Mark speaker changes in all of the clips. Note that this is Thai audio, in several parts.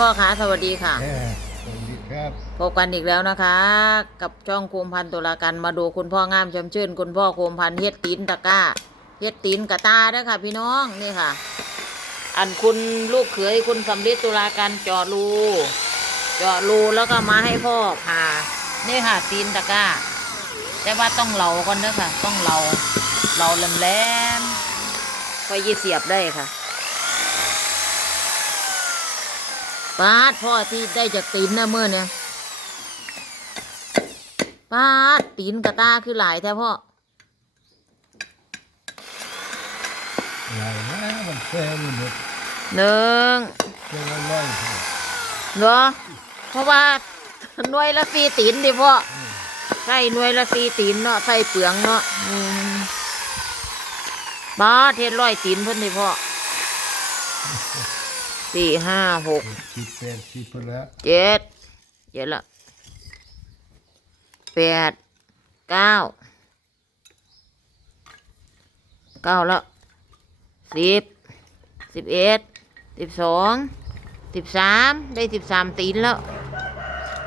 Speaker 1: พ่อคะสวัสดีค่ะ
Speaker 2: เออสวัสดีครับ
Speaker 1: พบกันอีกแล้วนะคะ กับช่องโคมพันธุ์ตุลากันมาดูคุณพ่องามชมชื่น คุณพ่อโคมพันธุ์เฮ็ดตีนตะกร้าเฮ็ดตีนกะตาเด้อค่ะ พี่น้องนี่ค่ะ อันคุณลูกเขยคุณสำลิดตุลากันเจาะรูเจาะรูแล้วก็มาให้พ่อผ่านี่ค่ะตีนตะกร้า แต่ว่าต้องเหลาก่อนเด้อค่ะ ต้องเหลาเหลาแหลมๆค่อยยี่เสียบได้ค่ะ ปาดพ่อที่ได้จากตีนนะเมื่อเนี่ยปาดตีนกระตาคือหลายแท้พ่อ
Speaker 2: ไหลนะมันแซ่บหมด
Speaker 1: หนึ่ง
Speaker 2: เจ้าร้อยเถอะ
Speaker 1: เนาะเพราะว่าหน่วยละสี่ตีนดิพ่อใส่หน่วยละสี่ตีนเนาะใส่เปลืองเนาะอืมบาดเทศร้อยตีนเพิ่นดิพ่อ สี่ห้าหก
Speaker 2: สิบแปดสิบไปแล้ว
Speaker 1: เจ็ดเจ็ดละแปดเก้าเก้าแล้วสิบสิบเอ็ดสิบสองสิบสามได้สิบสามตีนแล้ว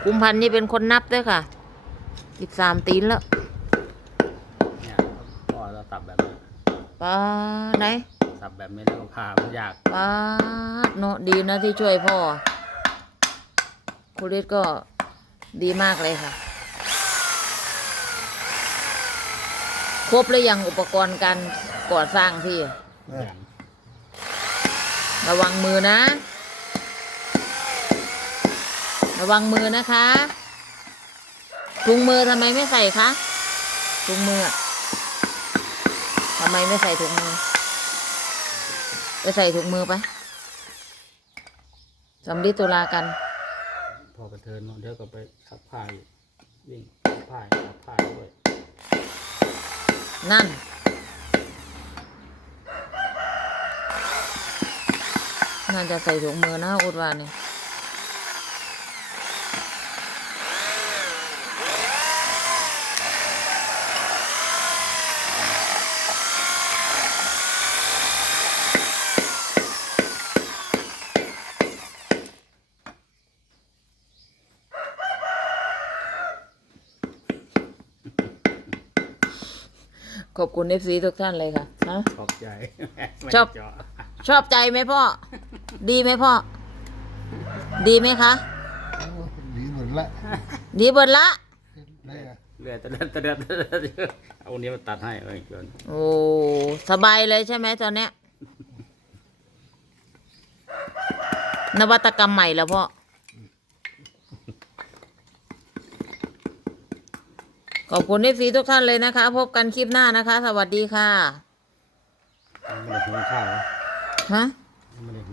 Speaker 1: กุมพันธ์นี่เป็นคนนับด้วยค่ะสิบสามตีนแล้ว
Speaker 3: เนี่ยพ่อเราสับแบบนี้
Speaker 1: ป้าไหน
Speaker 3: สับแบบนี้แล้วก็ผ่ามันยาก
Speaker 1: ป้าดเนาะดีนะที่ช่วยพ่อคุณฤทธิ์ก็ดีมากเลยค่ะ ครบหรือยังอุปกรณ์การก่อสร้างพี่
Speaker 3: อย่าง
Speaker 1: ระวังมือนะ ระวังมือนะคะถุงมือทำไมไม่ใส่คะถุงมืออะทำไมไม่ใส่ถุงมือ ไปใส่ถุงมือไปสำลีตุลากัน
Speaker 3: พอกระเทินเนาะเดี๋ยวก็ไปซักผ้าอยู่วิ่งซักผ้าซักผ้าด้วย
Speaker 1: นั่น น่าจะใส่ถุงมือนะอุดวาเนี่ย ขอบคุณเอฟซีทุกท่านเลยค่ะฮะ
Speaker 3: ขอบใจไม่
Speaker 1: ชอบ
Speaker 3: เจาะ
Speaker 1: ชอบใจไหมพ่อ ดีไหมพ่อ ดีไหมคะ
Speaker 2: โอ้ดีหมดละ
Speaker 1: ดีเบิดละ
Speaker 2: ได้อะ
Speaker 3: เลือดตะเด็ดตะเด็ดตะเด็ดเอาอันนี้มาตัดให้เอ้ยเกิน
Speaker 1: โอ้สบายเลยใช่ไหมตอนเนี้ย นวัตกรรมใหม่แล้วพ่อ ขอบคุณเอฟซีทุกท่านเลยนะคะ พบกันคลิปหน้านะคะ สวัสดีค่ะ
Speaker 3: ไม่ได้หุงข้าวนะ
Speaker 1: ฮะ
Speaker 3: ไม่ได้หุงข้าวนะ